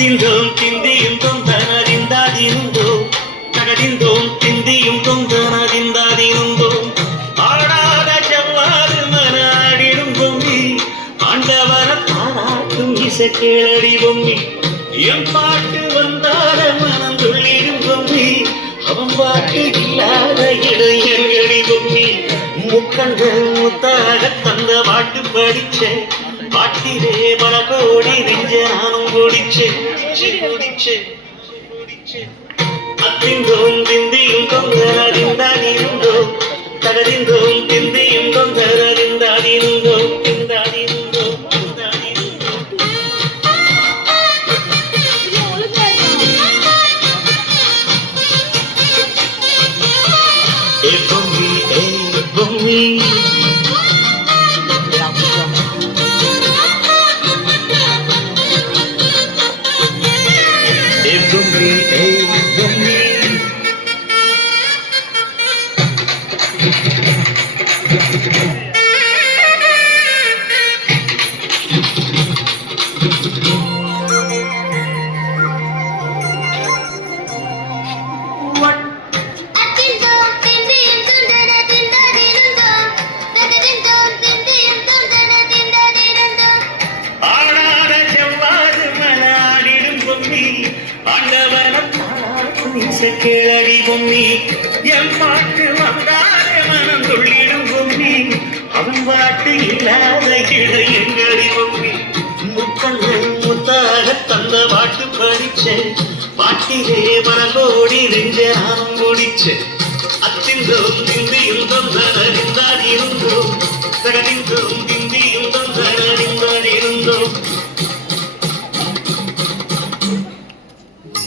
திந்தோம் திந்தியும் தொந்தனறிந்தாதிருந்தோம் தகதிந்தோம் திந்தியும் தொந்தனறிந்தாதிருந்தோம் ஆடாத செவ்வாறு மனாடிடும் பொம்மி ஆண்டவர பாராட்டும் இசைக்கேளடி பொம்மி என் பாட்டு வந்தார மனம் துள்ளிடும் பொம்மி அவன் பாட்டு இல்லாத இடையங்கடி பொம்மி முக்கண்கள் முத்தாக தந்த பாட்டு படிச்சேன் பாட்டிலே பல கோடி நெஞ்ச நானும் ஓடிச்சேன் அத்திந்தோம் திந்தியும் தொந்தரறிந்தாதிருந்தோம் தகதிந்தோம் திந்தியும் தொந்தரறிந்தாதிருந்தோம் திந்தாதிருந்தோம் ஏ பொம்மி ஏ பொம்மி கேளடி பொம்மி என் பாட்டு வந்தாரே மனம் துள்ளிடும் பொம்மி அவன் பாட்டு இல்லாத இடையங்கடி பொம்மி முக்கங்கள் முத்தாக தந்த பாட்டு படிச்சேன் பாட்டிலே மனகோடி நெஞ்ச நானும் ஓடிச்சேன் அத்திந்தோம்